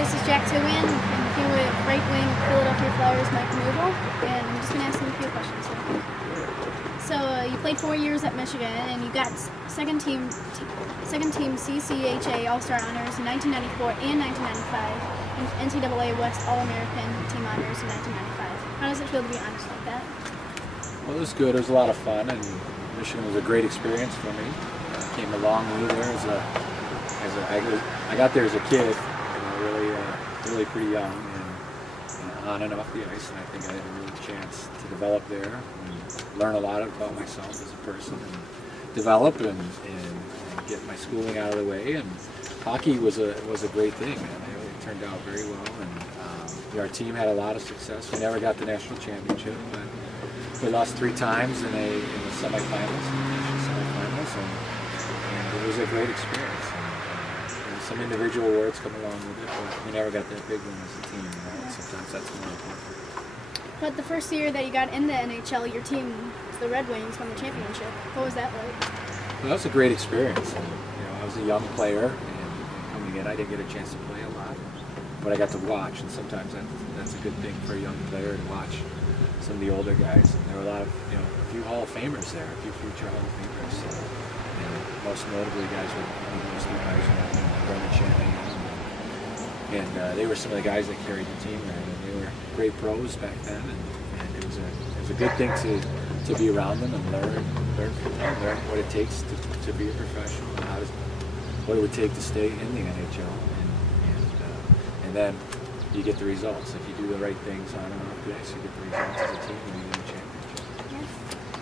this is Jack Tiggleman. I'm here with right wing Philadelphia Flyers Mike Knuble, and I'm just going to ask him a few questions here. So you played 4 years at Michigan, and you got second team CCHA All-Star honors in 1994 and 1995, and NCAA West All-American team honors in 1995. How does it feel to be honors like that? Well, it was good. It was a lot of fun, and Michigan was a great experience for me. I came a long way there I got there as a kid, really pretty young, and on and off the ice. And I think I had a real chance to develop there and learn a lot about myself as a person, and develop and get my schooling out of the way. And hockey was a great thing, and it turned out very well. And our team had a lot of success. We never got the national championship, but we lost 3 times in the semifinals, and it was a great experience. And some individual awards come along with it, but we never got that big one as a team. Sometimes that's more important. But the first year that you got in the NHL, your team, the Red Wings, won the championship. What was that like? Well, that was a great experience. And, I was a young player, and coming in, I didn't get a chance to play a lot, but I got to watch, and sometimes that's a good thing for a young player to watch some of the older guys. And there were a lot of, a few Hall of Famers there, a few future Hall of Famers. Most notably, guys with those 3 guys, Brendan Shannon, and they were some of the guys that carried the team there. And they were great pros back then, and it was a good thing to be around them and learn from them, learn what it takes to be a professional, and what it would take to stay in the NHL, and then you get the results. If you do the right things on and off the ice, you get the results as a team, and you win a championship. Yes.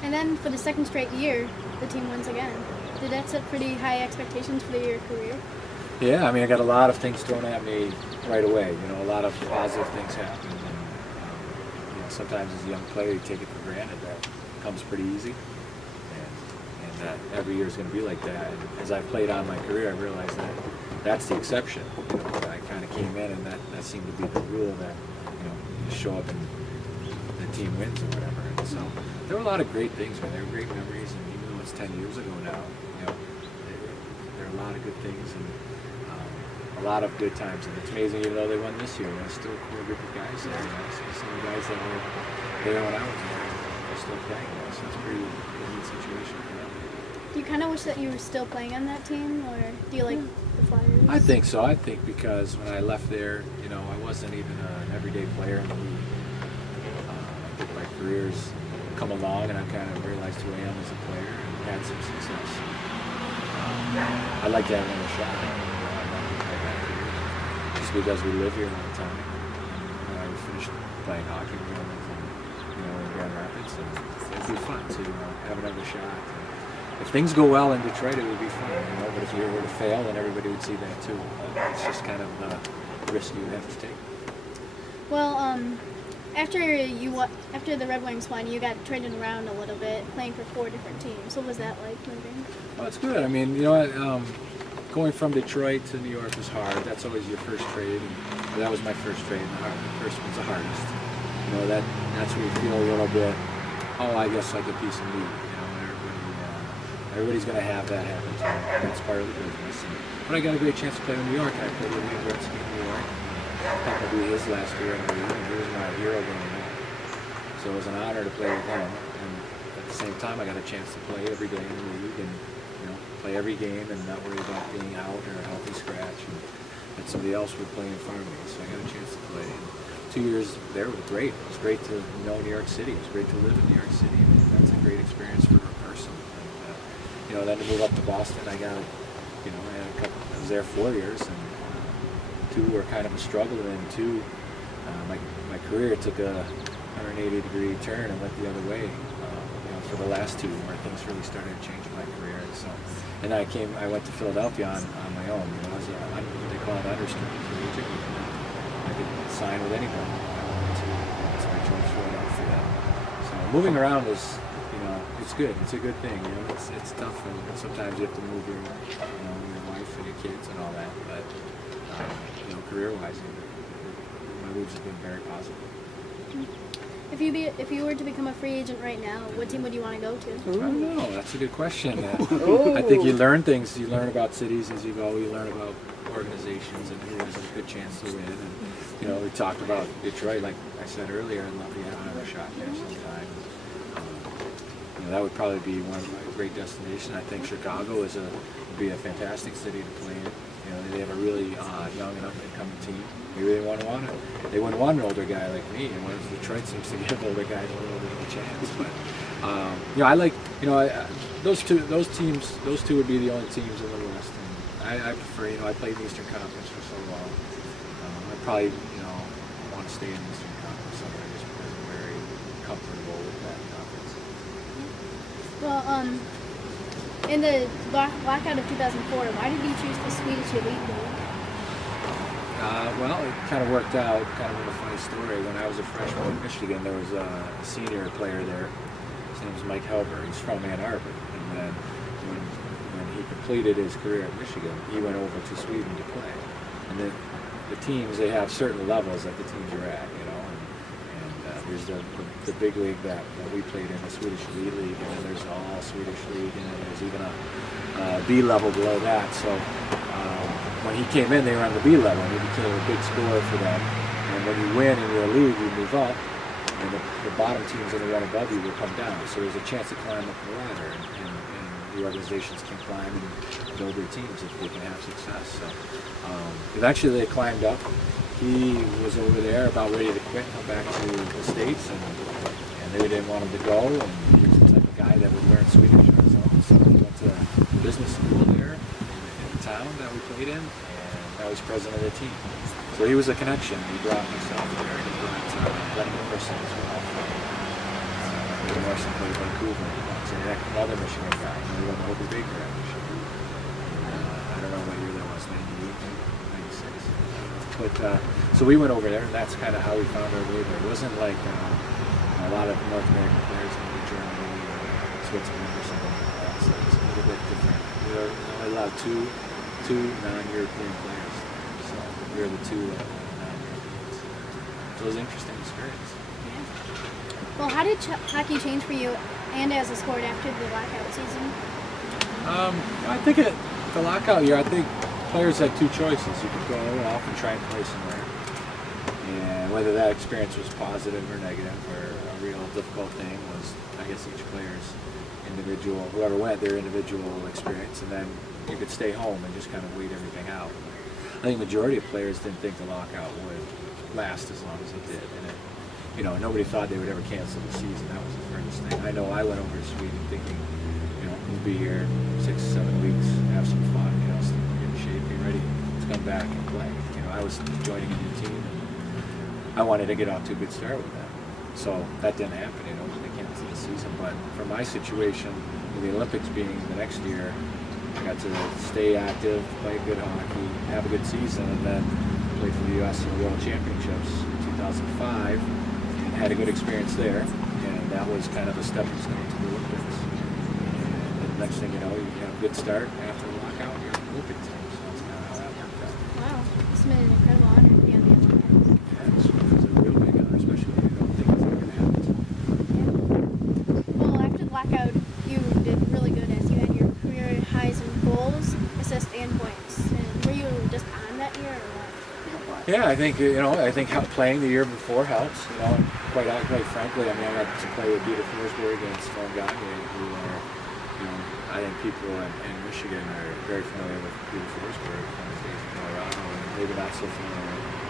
And then for the second straight year, the team wins again. Did that set pretty high expectations for your career? Yeah, I got a lot of things thrown at me right away. A lot of positive things happen. And, sometimes as a young player, you take it for granted that it comes pretty easy, and that every year is going to be like that. And as I played on my career, I realized that that's the exception. I kind of came in, and that seemed to be the rule that you show up and the team wins or whatever. And so there were a lot of great things, man. There were great memories, and even though it's 10 years ago now, there are a lot of good things and a lot of good times. And it's amazing, even though they won this year, there's still a core group of guys there. Some of the guys that were there when I was there, they're still playing there. So it's a pretty neat situation for them. Do you kind of wish that you were still playing on that team, or do you like the Flyers? I think so. I think because when I left there, I wasn't even an everyday player in the league. I think my career's come along, and I kind of realized who I am as a player and had some success. I'd like to have another shot at it. I'd like to play back here, just because we live here all the time. I finished playing hockey when I was in Grand Rapids, and it'd be fun to have another shot. If things go well in Detroit, it would be fun, but if you were to fail, then everybody would see that too. It's just kind of the risk you have to take. Well, after the Red Wings won, you got traded around a little bit, playing for 4 different teams. What was that like moving? Well, it's good. Going from Detroit to New York was hard. That's always your first trade, and that was my first trade. The first one's the hardest. That's where you feel a little bit, I guess like a piece of meat. Everybody's going to have that happen to them. That's part of the business. But I got a great chance to play in New York. I played with Wayne Gretzky in New York. Probably his last year in the league, and he was my hero going in. So it was an honor to play with him. And at the same time, I got a chance to play every day in the league and play every game and not worry about being out or a healthy scratch. And that somebody else would play in front of me. So I got a chance to play. And 2 years there was great. It was great to know New York City. It was great to live in New York City. That's a great experience for a person. Then to move up to Boston, I got, I was there 4 years, and 2 were kind of a struggle, and then 2, my career took a 180-degree turn and went the other way, for the last 2, where things really started to change in my career. And so, and I went to Philadelphia on my own. I was what they call an unrestricted free agent. I could sign with anybody. So I chose Philadelphia. So moving around is, it's good. It's a good thing. It's tough, and sometimes you have to move your wife and your kids and all that. But career-wise, my moves have been very positive. If you were to become a free agent right now, what team would you want to go to? I don't know. That's a good question. I think you learn things. You learn about cities as you go. You learn about organizations and who has a good chance to win. And you know, we talked about Detroit, like I said earlier, and Lafayette have a shot there sometime. You know, that would probably be one of my great destinations. I think Chicago would be a fantastic city to play in. You know, they have a really young and up-and-coming team. Maybe they wouldn't want an older guy like me. And whereas Detroit seems to give older guys a little bit of a chance. But you know, I like, you know, those two would be the only teams in the West. And I prefer, you know, I played in the Eastern Conference for so long. I probably, you know, want to stay in the Eastern Conference somewhere just because I'm very comfortable with that conference. Well, in the blackout of 2004, why did you choose the Swedish Elite League? Well, it kind of worked out, kind of a funny story. When I was a freshman in Michigan, there was a senior player there. His name was Mike Knuble. He's from Ann Arbor. And then when he completed his career at Michigan, he went over to Sweden to play. And then the teams, they have certain levels that the teams are at, you know. And there's the big league that we played in, the Swedish Elite League, and then there's the All Swedish League, and then there's even a B level below that. So when he came in, they were on the B level, and he became a big scorer for them. And when you win in your league, you move up, and the bottom teams and the one above you will come down. So there's a chance to climb up the ladder, and the organizations can climb and build their teams if they can have success. So eventually they climbed up. He was over there about ready to quit, come back to the States, and they didn't want him to go, and he was the type of guy that would learn Swedish on his own. So he went to business school there in the town that we played in, and now he's president of the team. So he was a connection. He brought myself there. He brought Glenn Morrison as well from Morrison played Vancouver. So another Michigan guy. He won the Hobie Baker at Michigan. I don't know what year that was, 98, 96. But so we went over there, and that's kind of how we found our way there. It wasn't like a lot of North American players in Germany or Switzerland or something like that. So it's a little bit different. We were only allowed two non-European players. So we were the two non-Europeans. So it was an interesting experience. Well, how did hockey change for you and as a sport after the lockout season? I think the lockout year, I think players had two choices. You could go off and try and play somewhere. And whether that experience was positive or negative or a real difficult thing was, I guess, each player's individual, whoever went, their individual experience. And then you could stay home and just kind of wait everything out. I think the majority of players didn't think the lockout would last as long as it did. And you know, nobody thought they would ever cancel the season. That was the furthest thing. I know I went over to Sweden thinking, you know, we'll be here 6-7 weeks, have some fun, you know, get in shape, be ready to come back and play. You know, I was joining a new team, and I wanted to get off to a good start with them. So that didn't happen, you know, they canceled the season. But for my situation, with the Olympics being the next year, I got to stay active, play good hockey, have a good season, and then play for the U.S. in the World Championships in 2005. Had a good experience there, and that was kind of a stepping stone to the Olympics. And the next thing you know, you have a good start after the lockout, you're in the Olympic team. So that's kind of how that worked out. Wow, it's been an incredible honor to be on the Olympics. Yeah, it was a real big honor, especially when you don't think it's ever going to happen. Yeah. Well, after the lockout, you did really good as you had your career highs in goals, assists, and points. And were you just on that year, or what? Yeah, I think, you know, playing the year before helps, you know, and quite frankly, I mean, I got to play with Peter Forsberg and Sloan Gagne, who are, you know, I think people in Michigan are very familiar with Peter Forsberg from his days in Colorado, and maybe not so familiar with